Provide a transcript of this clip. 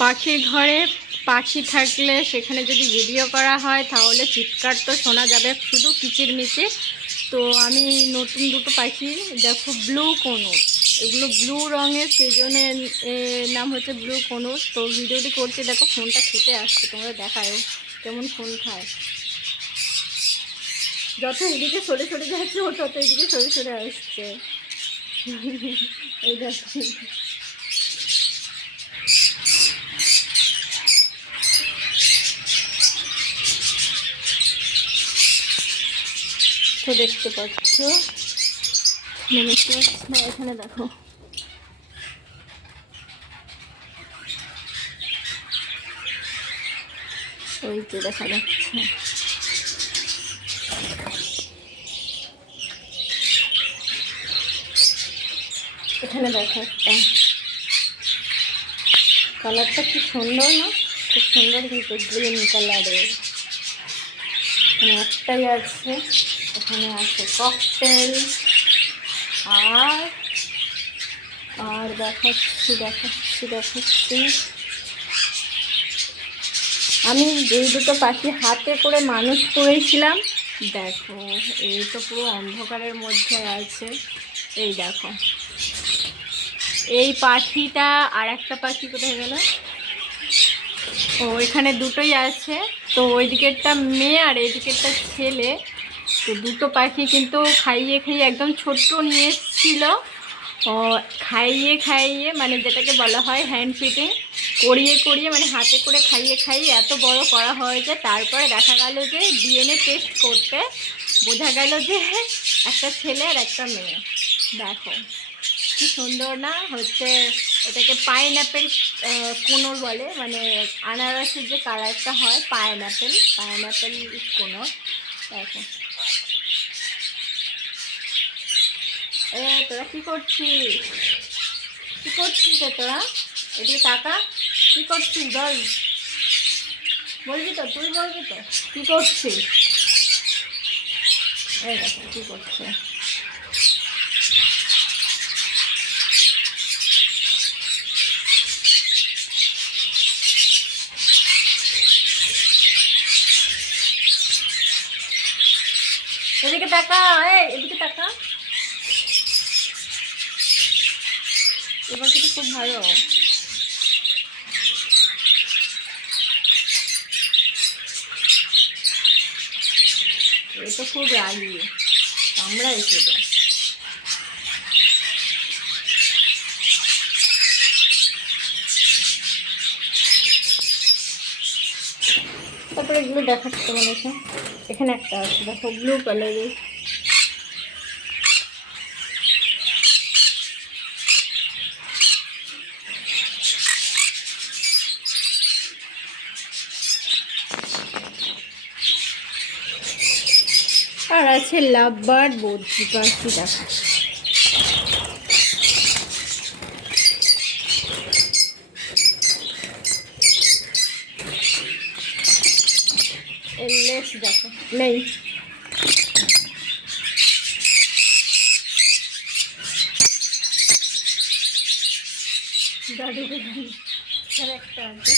পাখির ঘরে পাখি থাকলে সেখানে যদি ভিডিও করা হয় তাহলে চিৎকার তো শোনা যাবে শুধু কিচিরমিচির। তো আমি নতুন দুটো পাখি দেখো, ব্লু কনুর, এগুলো ব্লু রঙের, সেই জন্য নাম হচ্ছে ব্লু কনুর। তো ভিডিওটি করতে দেখো ফোনটা খেতে আসছে, তোমরা দেখায় কেমন ফোন খায়। যত এদিকে সরে সরে যাচ্ছে ও তত এদিকে সরে সরে আসছে। এই দেখো, তো দেখতে পাচ্ছ এখানে দেখো, ওই যে দেখা যাচ্ছে। এখানে দেখো একটা, কালারটা কি সুন্দর না, খুব সুন্দর কিন্তু গ্রিন কালারের। এখানে একটাই আছে, এখানে আছে ককটেল। আর আর দেখাচ্ছি দেখাচ্ছি দেখাচ্ছি আমি যেই দুটো পাখি হাতে করে মানুষ করেছিলাম, দেখো এই তো পুরো অন্ধকারের মধ্যে আছে। এই দেখো এই পাখিটা, আর একটা পাখি কোথায় গেল, ও এখানে দুটোই আছে। তো ওই দিকেরটা মেয়ে আর এই দিকেরটা ছেলে। তো দুটো পাখি কিন্তু খাইয়ে খাইয়ে একদম ছোট্ট নিয়ে এসেছিল। ও খাইয়ে খাইয়ে মানে যেটাকে বলা হয় হ্যান্ড ফিডিং, করিয়ে করিয়ে মানে হাতে করে খাইয়ে খাইয়ে এত বড় করা হয়েছে। তারপরে দেখা গেল যে ডিএনএ টেস্ট করতে বোঝা গেল যে একটা ছেলে আর একটা মেয়ে। দেখো কি সুন্দর না হচ্ছে, এটাকে পাইনঅ্যাপেল কোনোর বলে, মানে আনারসের যে কালারটা হয় পাইনঅ্যাপেল কোনোর। দেখো তোরা কি করছিস, কি করছিস তোরা, এদিকে টাকা কি করছিস বল, বলবি তো, তুই বলবি তো কি করছিস। এই দেখো কি করছে, এদিকে টাকা, এদিকে টাকা। এবার কিন্তু খুব ভালো, এ তো খুব রাগি, আমরা এসে যাই। তারপরে এগুলো দেখাচ্ছে মানে এখানে একটা আছে দেখো ব্লু কালারের। আর আছে লাভ বার্ড, বদ্রি পাখি দেখা, লেস দেখো নেই। দাদু এখানে একটা আছে।